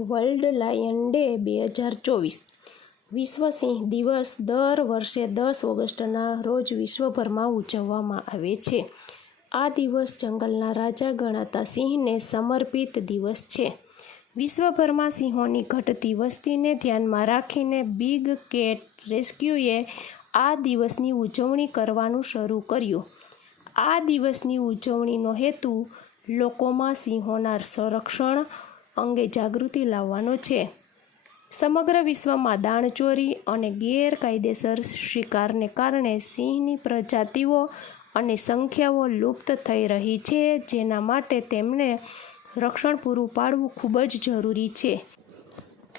World lion day બે હજાર ચોવીસ. વિશ્વ સિંહ દિવસ દર વર્ષે દસ ઓગસ્ટના રોજ વિશ્વભરમાં ઉજવવામાં આવે છે. આ દિવસ જંગલના રાજા ગણાતા સિંહને સમર્પિત દિવસ છે. વિશ્વભરમાં સિંહોની ઘટતી વસ્તીને ધ્યાનમાં રાખીને બિગ કેટ રેસ્ક્યુએ આ દિવસની ઉજવણી કરવાનું શરૂ કર્યું. આ દિવસની ઉજવણીનો હેતુ લોકોમાં સિંહોના સંરક્ષણ અંગે જાગૃતિ લાવવાનો છે. સમગ્ર વિશ્વમાં દાણચોરી અને ગેરકાયદેસર શિકારને કારણે સિંહની પ્રજાતિઓ અને સંખ્યાઓ લુપ્ત થઈ રહી છે, જેના માટે તેમને રક્ષણ પૂરું પાડવું ખૂબ જ જરૂરી છે.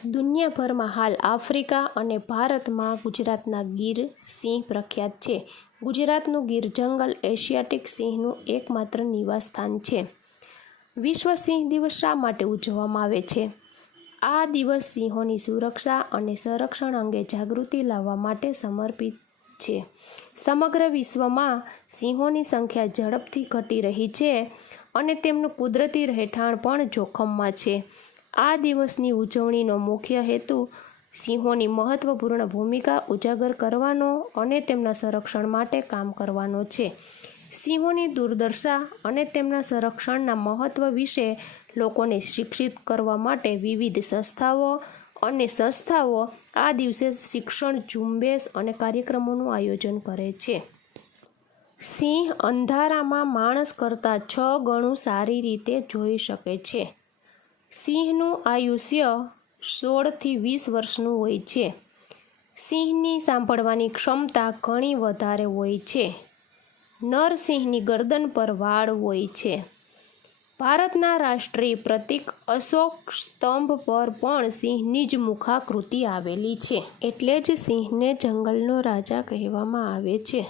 દુનિયાભરમાં હાલ આફ્રિકા અને ભારતમાં ગુજરાતના ગીર સિંહ પ્રખ્યાત છે. ગુજરાતનું ગીર જંગલ એશિયાટિક સિંહનું એકમાત્ર નિવાસસ્થાન છે. વિશ્વ સિંહ દિવસ શા માટે ઉજવવામાં આવે છે? આ દિવસ સિંહોની સુરક્ષા અને સંરક્ષણ અંગે જાગૃતિ લાવવા માટે સમર્પિત છે. સમગ્ર વિશ્વમાં સિંહોની સંખ્યા ઝડપથી ઘટી રહી છે અને તેમનું કુદરતી રહેઠાણ પણ જોખમમાં છે. આ દિવસની ઉજવણીનો મુખ્ય હેતુ સિંહોની મહત્વપૂર્ણ ભૂમિકા ઉજાગર કરવાનો અને તેમના સંરક્ષણ માટે કામ કરવાનો છે. સિંહોની દુર્દશા અને તેમના સંરક્ષણના મહત્વ વિશે લોકોને શિક્ષિત કરવા માટે વિવિધ સંસ્થાઓ અને સંસ્થાઓ આ દિવસે શિક્ષણ ઝુંબેશ અને કાર્યક્રમોનું આયોજન કરે છે. સિંહ અંધારામાં માણસ કરતાં છ ગણું સારી રીતે જોઈ શકે છે. સિંહનું આયુષ્ય સોળથી વીસ વર્ષનું હોય છે. સિંહની સાંભળવાની ક્ષમતા ઘણી વધારે હોય છે. નરસિંહની ગરદન પર વાળ હોય છે. ભારતના રાષ્ટ્રીય પ્રતીક અશોક સ્તંભ પર પણ સિંહની જ મુખાકૃતિ આવેલી છે. એટલે જ સિંહને જંગલનો રાજા કહેવામાં આવે છે.